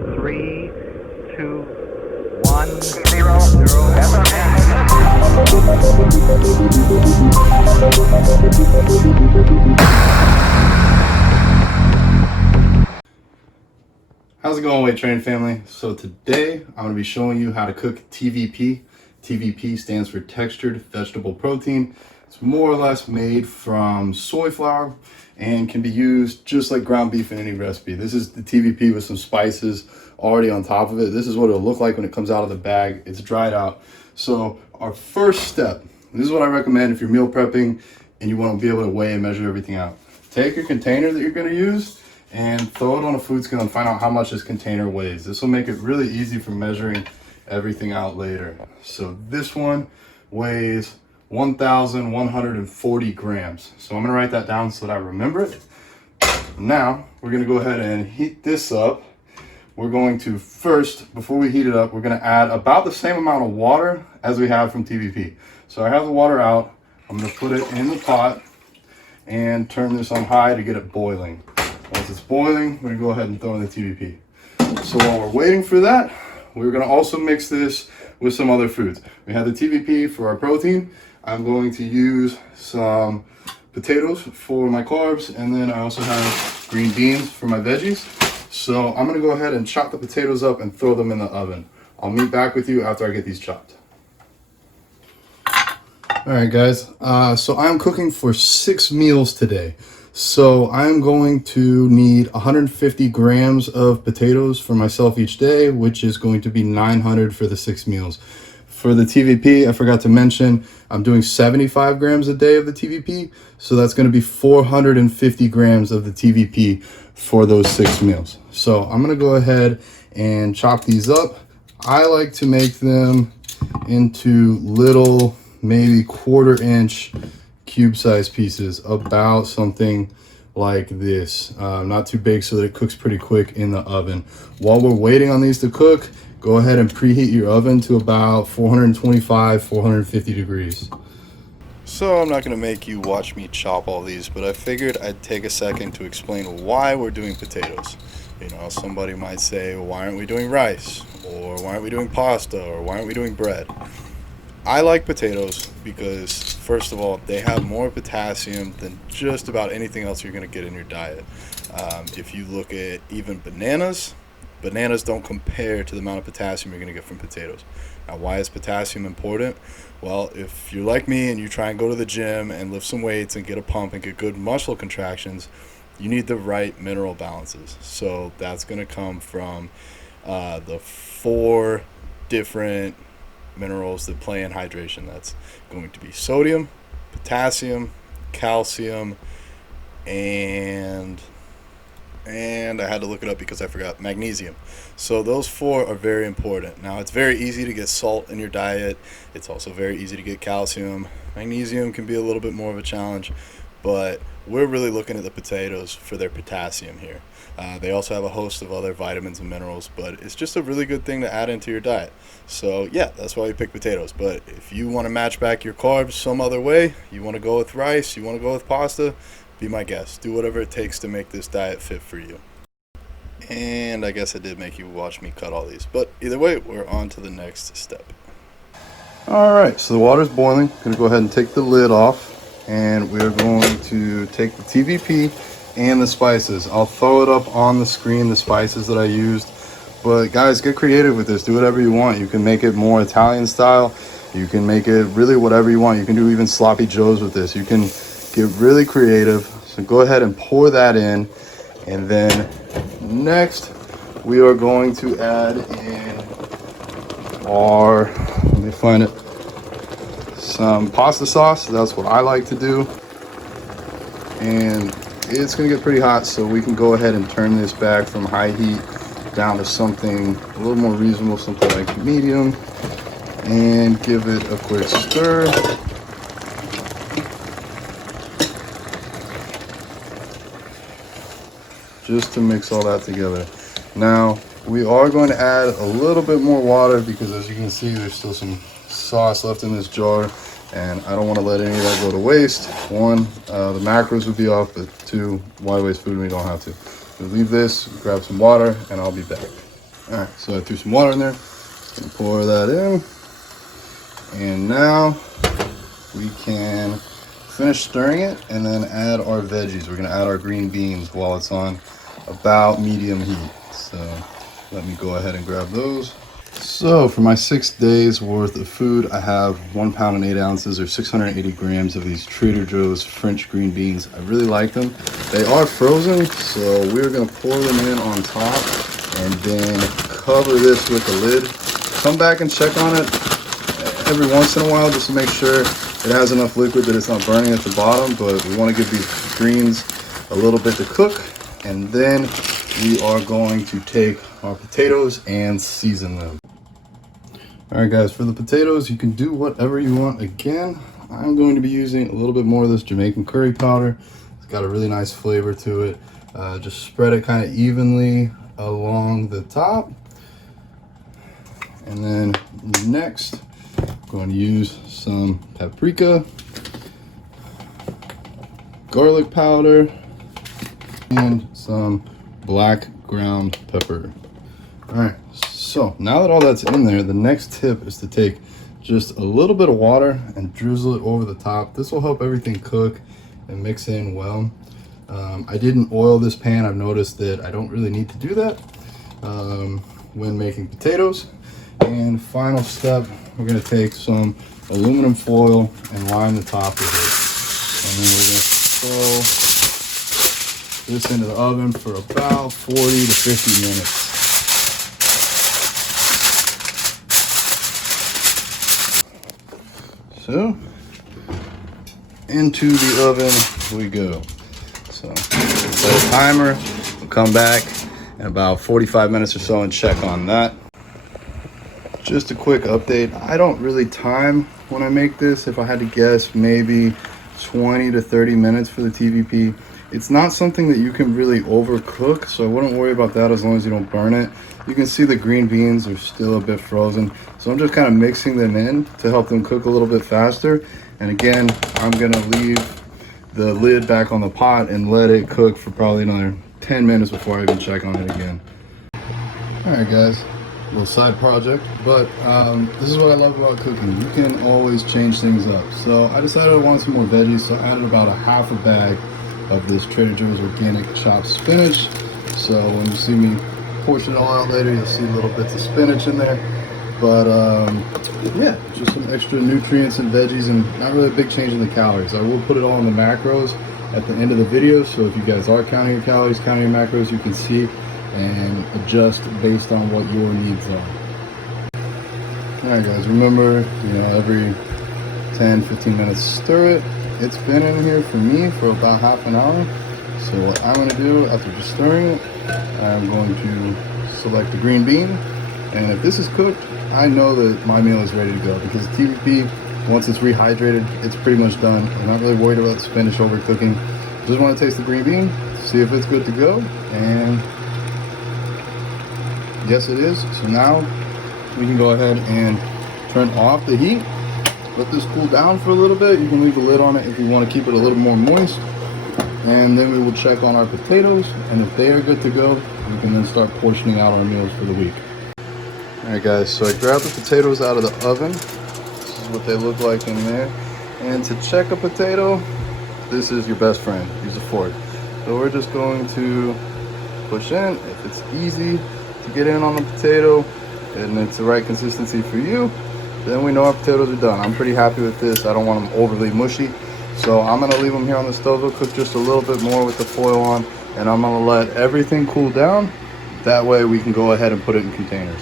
3, 2, 1, 0. How's it going, W8TRAIN family? So today I'm going to be showing you how to cook TVP. TVP stands for textured vegetable protein. It's more or less made from soy flour and can be used just like ground beef in any recipe. This is the TVP with some spices already on top of it. This is what it'll look like when it comes out of the bag. It's dried out. So our first step, this is what I recommend if you're meal prepping and you want to be able to weigh and measure everything out. Take your container that you're going to use and throw it on a food scale and find out how much this container weighs. This will make it really easy for measuring everything out later. So this one weighs 1,140 grams. So I'm gonna write that down so that I remember it. Now we're gonna go ahead and heat this up. We're going to first, before we heat it up, we're gonna add about the same amount of water as we have from TVP. So I have the water out. I'm gonna put it in the pot and turn this on high to get it boiling. Once it's boiling, we're gonna go ahead and throw in the TVP. So while we're waiting for that, we're gonna also mix this with some other foods. We have the TVP for our protein. I'm going to use some potatoes for my carbs, and then I also have green beans for my veggies. So I'm gonna go ahead and chop the potatoes up and throw them in the oven. I'll meet back with you after I get these chopped. All right, guys, so I'm cooking for 6 meals today. So I'm going to need 150 grams of potatoes for myself each day, which is going to be 900 for the 6 meals. For the TVP, I forgot to mention, I'm doing 75 grams a day of the TVP. So that's going to be 450 grams of the TVP for those 6 meals. So I'm going to go ahead and chop these up. I like to make them into little, maybe 1/4 inch cube size pieces, about something like this. Not too big so that it cooks pretty quick in the oven. While we're waiting on these to cook, go ahead and preheat your oven to about 425, 450 degrees. So I'm not going to make you watch me chop all these, but I figured I'd take a second to explain why we're doing potatoes. You know, somebody might say, well, why aren't we doing rice? Or why aren't we doing pasta? Or why aren't we doing bread? I like potatoes because, first of all, they have more potassium than just about anything else you're going to get in your diet. If you look at even bananas don't compare to the amount of potassium you're going to get from potatoes. Now, why is potassium important? Well, if you're like me and you try and go to the gym and lift some weights and get a pump and get good muscle contractions, you need the right mineral balances. So that's going to come from the 4 different minerals that play in hydration. That's going to be sodium, potassium, calcium, and I had to look it up because I forgot, magnesium. So those 4 are very important. Now, it's very easy to get salt in your diet. It's also very easy to get calcium. Magnesium can be a little bit more of a challenge, but we're really looking at the potatoes for their potassium here. They also have a host of other vitamins and minerals, but it's just a really good thing to add into your diet. So yeah, that's why we pick potatoes. But if you want to match back your carbs some other way, you want to go with rice, you want to go with pasta, be my guest. Do whatever it takes to make this diet fit for you. And I guess I did make you watch me cut all these, but either way, we're on to the next step. All right, so the water's boiling. I'm gonna go ahead and take the lid off, and we're going to take the TVP and the spices. I'll throw it up on the screen, the spices that I used. But guys, get creative with this. Do whatever you want. You can make it more Italian style. You can make it really whatever you want. You can do even sloppy joes with this. You can get really creative. So go ahead and pour that in. And then next, we are going to add in our, let me find it, some pasta sauce. That's what I like to do. And it's gonna get pretty hot, so we can go ahead and turn this back from high heat down to something a little more reasonable, something like medium, and give it a quick stir. Just to mix all that together. Now, we are going to add a little bit more water because, as you can see, there's still some sauce left in this jar, and I don't want to let any of that go to waste. 1, the macros would be off, but 2, why waste food when we don't have to? So leave this, grab some water, and I'll be back. All right, so I threw some water in there. Gonna pour that in. And now we can finish stirring it and then add our veggies. We're gonna add our green beans while it's on about medium heat. So let me go ahead and grab those. So for my 6 days worth of food, I have 1 pound and 8 ounces or 680 grams of these Trader Joe's French green beans. I really like them. They are frozen, so we're gonna pour them in on top and then cover this with the lid. Come back and check on it every once in a while just to make sure it has enough liquid that it's not burning at the bottom, but we want to give these greens a little bit to cook. And then we are going to take our potatoes and season them. All right, guys, for the potatoes, you can do whatever you want. Again, I'm going to be using a little bit more of this Jamaican curry powder. It's got a really nice flavor to it. Just spread it kind of evenly along the top. And then next, I'm going to use some paprika, garlic powder, and some black ground pepper. All right, so now that all that's in there, the next tip is to take just a little bit of water and drizzle it over the top. This will help everything cook and mix in well. I didn't oil this pan. I've noticed that I don't really need to do that when making potatoes. And final step, we're gonna take some aluminum foil and line the top with it. And then we're gonna throw this into the oven for about 40 to 50 minutes. So, into the oven we go. So, set a timer, we'll come back in about 45 minutes or so and check on that. Just a quick update. I don't really time when I make this. If I had to guess, maybe 20 to 30 minutes for the TVP. It's not something that you can really overcook, so I wouldn't worry about that as long as you don't burn it. You can see the green beans are still a bit frozen, so I'm just kind of mixing them in to help them cook a little bit faster. And again, I'm gonna leave the lid back on the pot and let it cook for probably another 10 minutes before I even check on it again. All right, guys. Little side project, but this is what I love about cooking. You can always change things up. So I decided I wanted some more veggies, so I added about a half a bag of this Trader Joe's organic chopped spinach. So when you see me portion it all out later, you'll see little bits of spinach in there. But yeah, just some extra nutrients and veggies, and not really a big change in the calories. I will put it all in the macros at the end of the video, so if you guys are counting your calories, counting your macros, you can see and adjust based on what your needs are. All right, guys, remember, every 10-15 minutes stir it. It's been in here for me for about half an hour. So what I'm gonna do after just stirring it, I'm going to select the green bean. And if this is cooked, I know that my meal is ready to go, because the TVP, once it's rehydrated, it's pretty much done. I'm not really worried about spinach overcooking. Just want to taste the green bean, see if it's good to go, and yes, it is. So now we can go ahead and turn off the heat. Let this cool down for a little bit. You can leave the lid on it if you want to keep it a little more moist. And then we will check on our potatoes, and if they are good to go, we can then start portioning out our meals for the week. All right, guys, so I grabbed the potatoes out of the oven. This is what they look like in there. And to check a potato, this is your best friend. Use a fork. So we're just going to push in. If it's easy to get in on the potato and it's the right consistency for you, then we know our potatoes are done. I'm pretty happy with this. I don't want them overly mushy, so I'm gonna leave them here on the stove. They'll cook just a little bit more with the foil on, and I'm gonna let everything cool down. That way we can go ahead and put it in containers.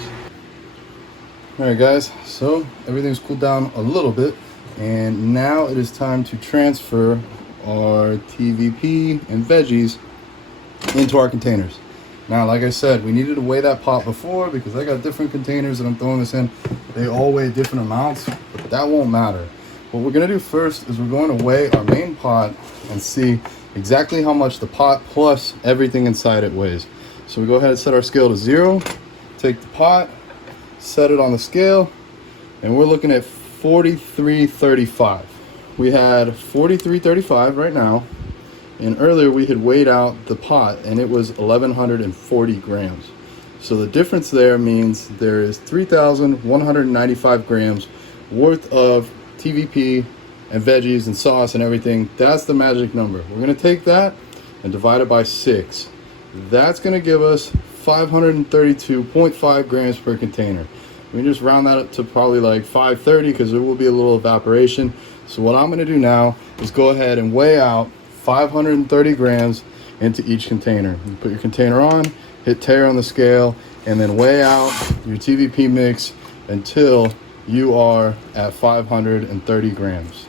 All right, guys, so everything's cooled down a little bit, and now it is time to transfer our TVP and veggies into our containers. Now, like I said, we needed to weigh that pot before, because I got different containers that I'm throwing this in. They all weigh different amounts, but that won't matter. What we're gonna do first is we're going to weigh our main pot and see exactly how much the pot plus everything inside it weighs. So we go ahead and set our scale to 0, take the pot, set it on the scale, and we're looking at 43.35. We had 43.35 right now. And earlier we had weighed out the pot, and it was 1,140 grams. So the difference there means there is 3,195 grams worth of TVP and veggies and sauce and everything. That's the magic number. We're going to take that and divide it by 6. That's going to give us 532.5 grams per container. We can just round that up to probably like 530 because there will be a little evaporation. So what I'm going to do now is go ahead and weigh out 530 grams into each container. You put your container on, hit tare on the scale, and then weigh out your TVP mix until you are at 530 grams.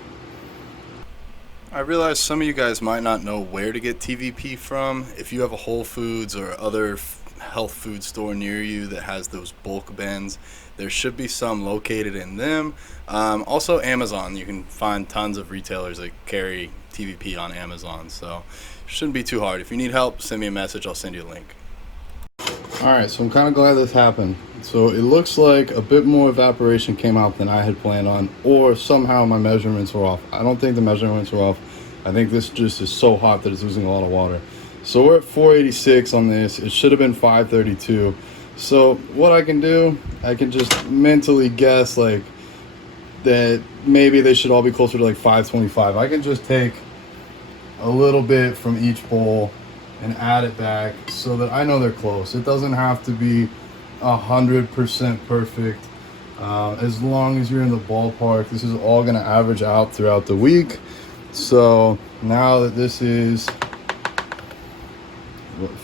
I realize some of you guys might not know where to get TVP from. If you have a Whole Foods or other health food store near you that has those bulk bins, there should be some located in them. Also Amazon, you can find tons of retailers that carry TVP on Amazon, so it shouldn't be too hard. If you need help, send me a message, I'll send you a link. Alright, so I'm kind of glad this happened. So it looks like a bit more evaporation came out than I had planned on, or somehow my measurements were off. I don't think the measurements were off. I think this just is so hot that it's losing a lot of water. So we're at 486 on this. It should have been 532. So what I can do, I can just mentally guess like that maybe they should all be closer to like 525. I can just take a little bit from each bowl and add it back so that I know they're close. It doesn't have to be 100% perfect. As long as you're in the ballpark, this is all gonna average out throughout the week. So now that this is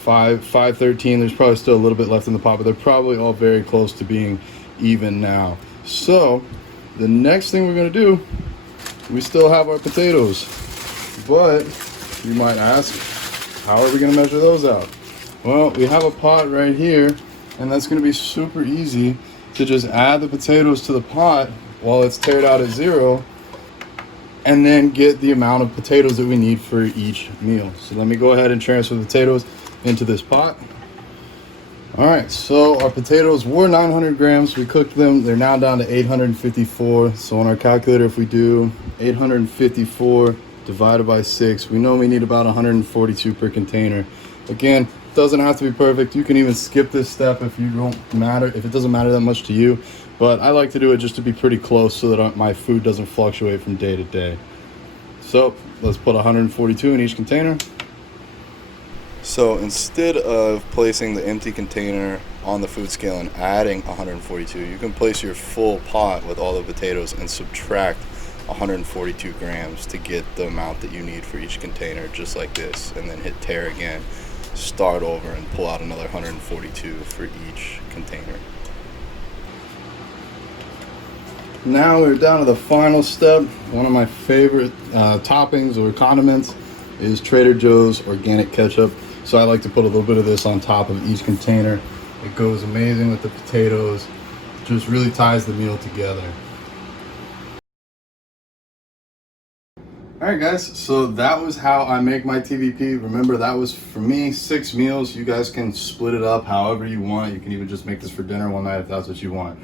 513, there's probably still a little bit left in the pot, but they're probably all very close to being even now. So the next thing we're gonna do, we still have our potatoes, but you might ask, how are we gonna measure those out? Well, we have a pot right here, and that's gonna be super easy to just add the potatoes to the pot while it's tared out at 0, and then get the amount of potatoes that we need for each meal. So let me go ahead and transfer the potatoes into this pot. All right, so our potatoes were 900 grams. We cooked them. They're now down to 854. So on our calculator, if we do 854 divided by 6, we know we need about 142 per container. Again, doesn't have to be perfect. You can even skip this step if it doesn't matter that much to you. But I like to do it just to be pretty close so that my food doesn't fluctuate from day to day. So let's put 142 in each container. So instead of placing the empty container on the food scale and adding 142, you can place your full pot with all the potatoes and subtract 142 grams to get the amount that you need for each container, just like this, and then hit tare again, start over, and pull out another 142 for each container. Now we're down to the final step. One of my favorite toppings or condiments is Trader Joe's organic ketchup. So I like to put a little bit of this on top of each container. It goes amazing with the potatoes. It just really ties the meal together. Alright guys, so that was how I make my TVP. Remember, that was for me 6 meals. You guys can split it up however you want. You can even just make this for dinner one night if that's what you want.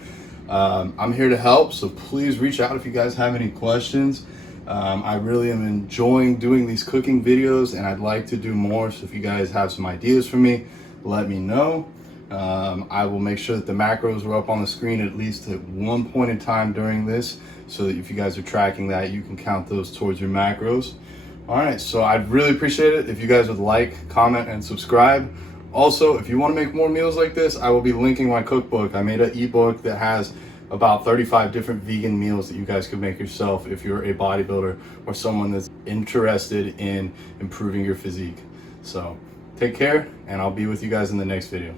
I'm here to help, so please reach out if you guys have any questions. I really am enjoying doing these cooking videos, and I'd like to do more. So if you guys have some ideas for me, let me know. I will make sure that the macros are up on the screen at least at one point in time during this, so that if you guys are tracking that, you can count those towards your macros. All right, so I'd really appreciate it if you guys would like, comment, and subscribe. Also, if you want to make more meals like this, I will be linking my cookbook. I made an ebook that has about 35 different vegan meals that you guys could make yourself if you're a bodybuilder or someone that's interested in improving your physique. So take care, and I'll be with you guys in the next video.